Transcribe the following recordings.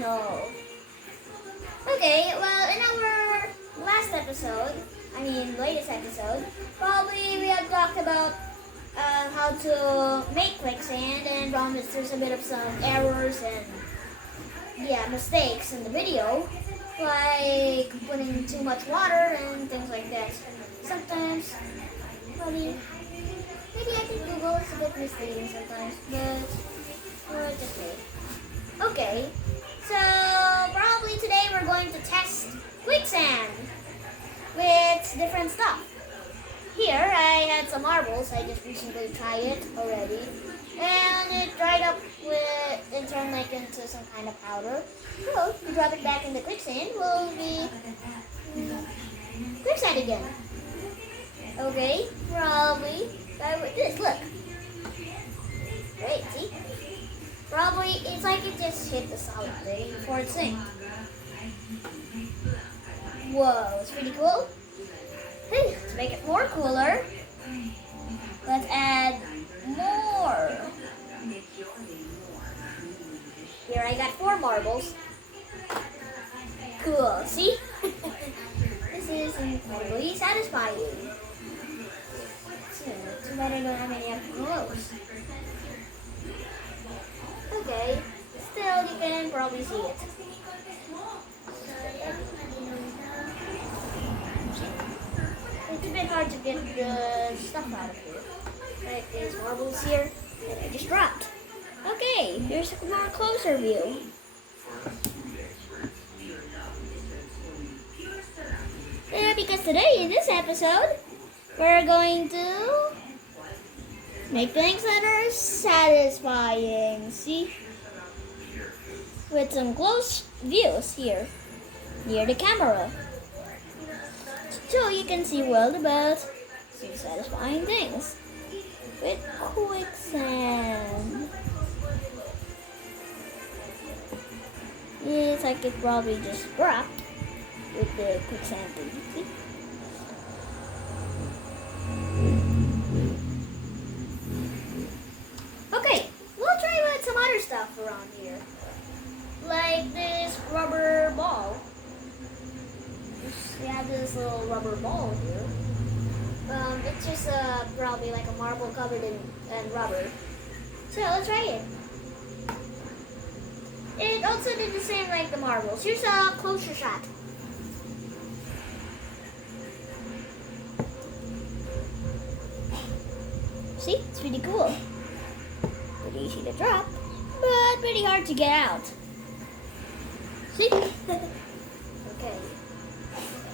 channel. Okay, well, in our last episode, latest episode, probably we have talked about how to make quicksand, and promised there's a bit of some errors and mistakes in the video, like putting too much water and things like that. Sometimes, maybe I think Google is a bit misleading sometimes, but just me. Okay, so probably today we're going to test quicksand with different stuff. Here I had some marbles. I just recently tried it already, and it dried up and turned into some kind of powder. So you drop it back in the quicksand, will be quicksand again. Okay, probably start with this. Look, great. See, probably it's like it just hit the solid thing before it sank. Whoa, it's pretty cool. Hey, to make it more cooler, let's add more. Here I got 4 marbles. Cool, see? This is incredibly satisfying. Too bad I don't have any up close. Okay, still you can probably see it. It's a bit hard to get the stuff out of here. Like these marbles here that I just dropped. Okay, here's a more closer view. Yeah, because today in this episode, we're going to make things that are satisfying. See? With some close views here, near the camera. So you can see well about some satisfying things with quicksand. It's like it probably just dropped with the quicksand thing. See? Okay, we'll try with some other stuff around here. Like this rubber ball. We have this little rubber ball here. It's just probably like a marble covered in rubber. So let's try it. It also did the same like the marbles. Here's a closer shot. See, it's pretty cool. Pretty easy to drop, but pretty hard to get out. See? Okay.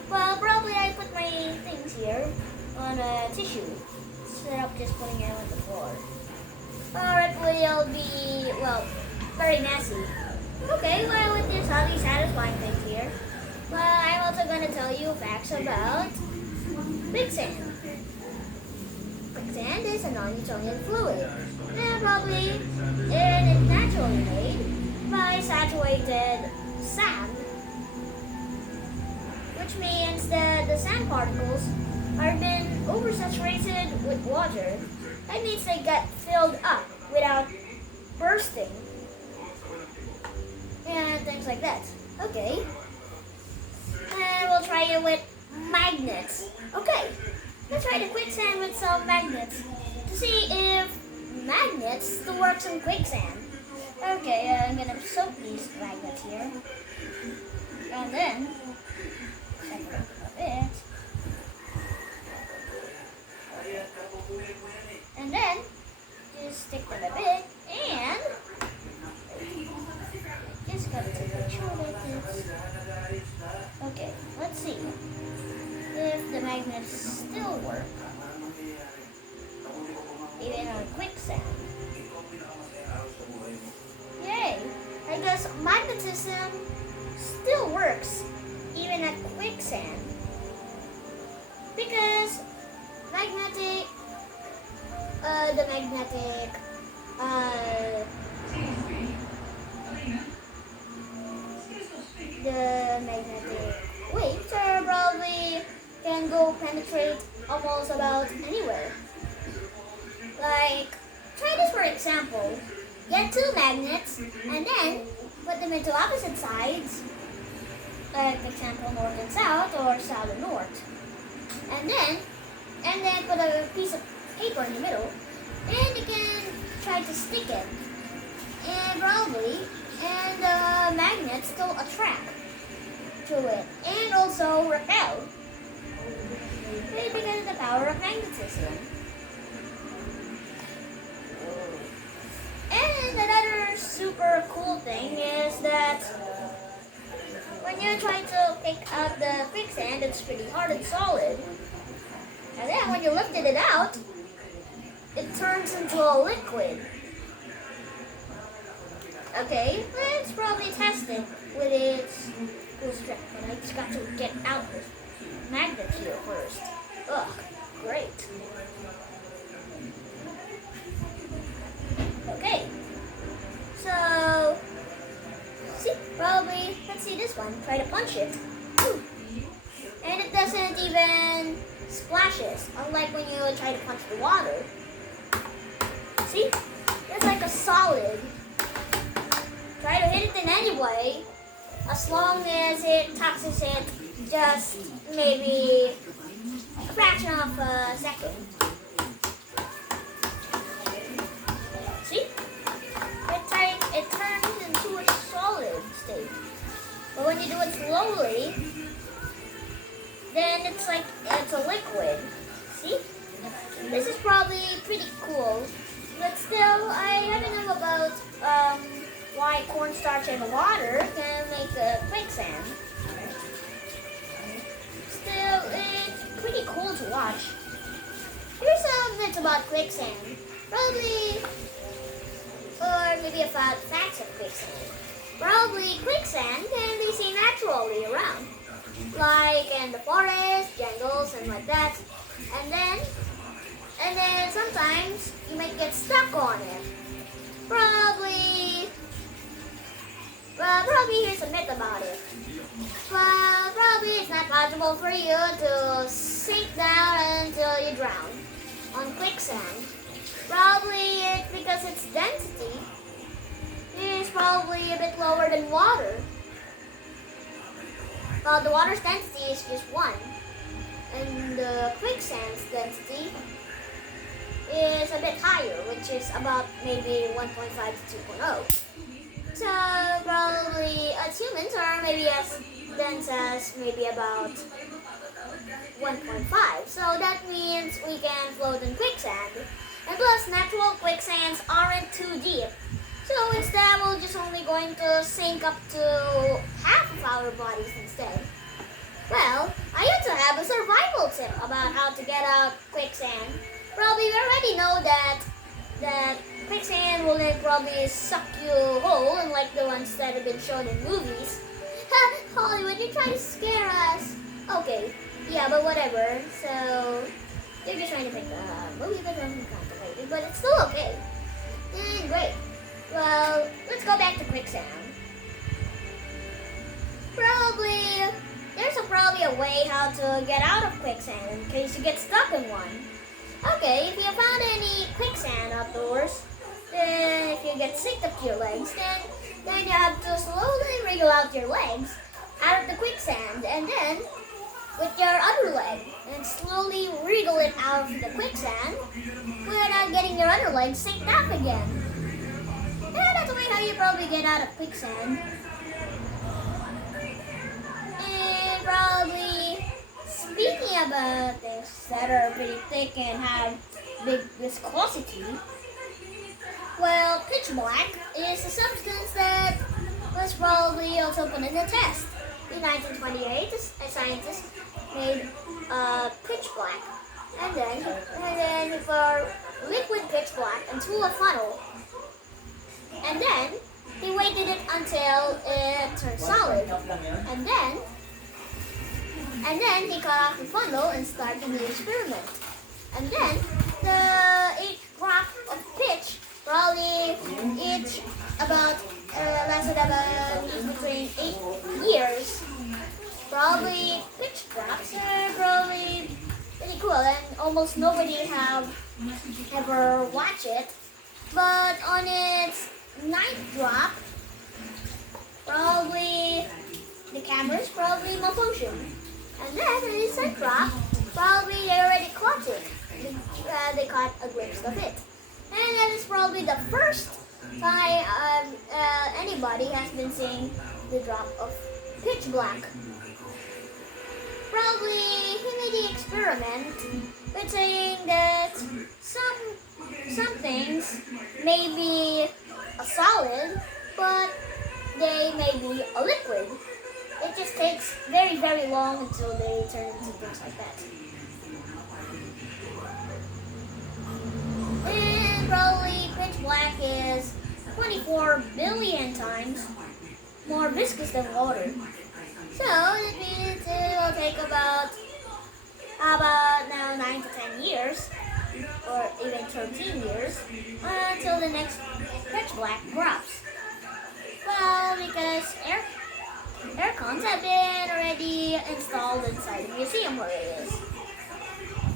Well, probably I put my things here on a tissue instead of just putting it on the floor. Or it will be, very messy. Okay, well, with this all these satisfying things here, well, I'm also going to tell you facts about quicksand. Quicksand is a non-Newtonian fluid, and probably it's naturally made by saturated sand, which means that the sand particles are been oversaturated with water. That means they get filled up without bursting and things like that. Okay, and we'll try it with magnets. Okay, let's try the quicksand with some magnets to see if magnets still works in quicksand. Okay, I'm gonna soak these magnets here, and then separate a bit, and then just stick them a bit, and just gotta take a picture like this. Okay, let's see if the magnets still work, even on quicksand. Yay! I guess magnetism still works even at quicksand, because the magnetic waves are probably can go penetrate almost about anywhere. Like, try this for example. Get 2 magnets and then put them into opposite sides, like for example north and south or south and north. And then put a piece of paper in the middle, and you can try to stick it. And probably, and the magnet still attract to it, and also repel. Because of the power of magnetism. And another super cool thing is that when you try to pick up the quicksand, it's pretty hard and solid. And then when you lifted it out, it turns into a liquid. Okay, let's probably test it with its full strength. But I just got to get out the magnet here first. Ugh, great. Okay, so, see, probably, let's see this one. Try to punch it. Ooh. And it doesn't even splashes, unlike when you try to punch the water. See, it's like a solid. Try to hit it in any way, as long as it touches it just maybe a fraction of a second. See? It turns into a solid state. But when you do it slowly, then it's like it's a liquid. See? This is probably pretty cool. But still, I don't know about why cornstarch and water can make a quicksand. Still, it's pretty cool to watch. Here's some myths about quicksand. Probably, or maybe about facts of quicksand. Probably quicksand can be seen naturally around, like in the forest, jungles, and like that. And then sometimes you might get stuck on it. Probably here's a myth about it. Well, probably it's not possible for you to sink down until you drown on quicksand. Probably it's because its density is probably a bit lower than water. Well, the water's density is just 1, and the quicksand's density is a bit higher, which is about maybe 1.5 to 2.0. So probably as humans are maybe as dense as maybe about 1.5. So that means we can float in quicksand. And plus, natural quicksands aren't too deep. So instead, we're just only going to sink up to half of our bodies instead. Well, I also have a survival tip about how to get out quicksand. Probably we already know that quicksand will then probably suck you whole, unlike the ones that have been shown in movies. Ha! Hollywood, you're trying to scare us. Okay, yeah, but whatever. So, they're just trying to make a movie that I'm contemplating, but it's still okay. And great. Well, let's go back to quicksand. There's probably a way how to get out of quicksand in case you get stuck in one. Okay, if you found any quicksand outdoors, then if you get sick of your legs, then you have to slowly wriggle out your legs out of the quicksand, and then with your other leg, and slowly wriggle it out of the quicksand without getting your other leg sinked up again. Yeah, that's the way how you probably get out of quicksand. And probably, speaking about this that are pretty thick and have big viscosity, well, pitch black is a substance that was probably also put in the test. In 1928, a scientist made pitch black, and then he poured liquid pitch black into a funnel, and then he waited it until it turned solid, and then he cut off the funnel and started the experiment. And then each drop of pitch probably each lasted about between 8 years. Probably pitch drops are probably pretty cool, and almost nobody have ever watched it. But on its 9th drop, probably malfunction. And then when it said drop, probably they already caught it. They caught a glimpse of it. And that is probably the first time anybody has been seeing the drop of pitch black. Probably he made the experiment with saying that some things may be a solid, but they may be a liquid. It just takes very, very long until they turn into things like that. And probably pitch black is 24 billion times more viscous than water. So that means it will take about now 9 to 10 years, or even 13 years, until the next pitch black drops. Well, because air cons have been already installed inside the museum where it is,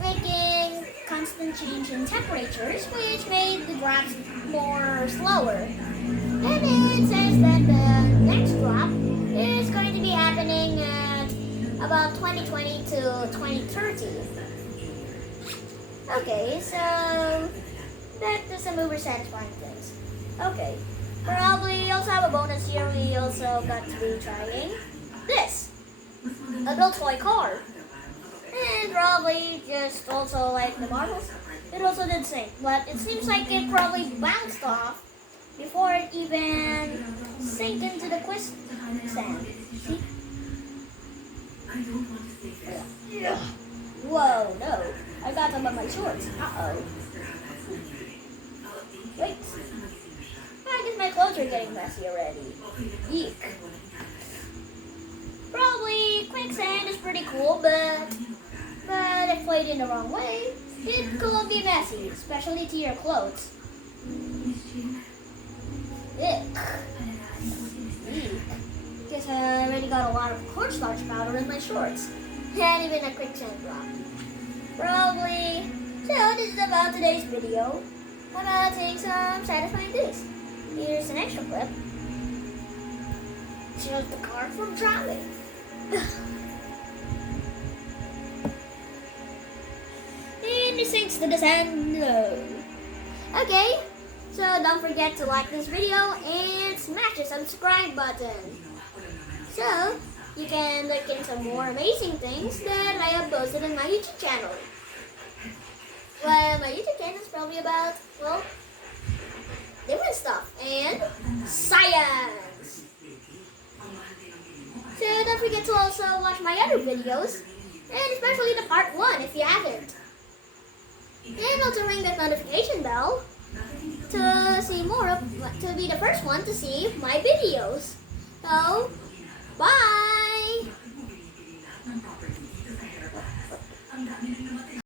making constant change in temperatures, which made the drops more slower. And it says that the next drop is going to be happening at about 2020 to 2030. Okay, so back to some uber satisfying things. Okay, probably also have a bonus here. We also got to be trying this, a built toy car. And probably just also like the marbles, it also did the same. But it seems like it probably bounced off before it even sank into the quicksand. See? Yeah. Whoa, no. I got them on my shorts. Uh-oh. Wait. I guess my clothes are getting messy already. Eek. Probably quicksand is pretty cool, but if played in the wrong way, it could be messy, especially to your clothes. Ick. Eek. Guess I already got a lot of cornstarch powder in my shorts. And even a quicksand drop. Probably. So this is about today's video. About seeing some satisfying things. Here's an extra clip. Shows the car from driving. And it sinks to the sand. Okay, so don't forget to like this video and smash the subscribe button. So you can look into some more amazing things that I have posted on my YouTube channel. Well, my YouTube channel is probably about, well, different stuff and science. So don't forget to also watch my other videos, and especially the part 1 if you haven't. And also ring that notification bell to see more of, to be the first one to see my videos. So, bye!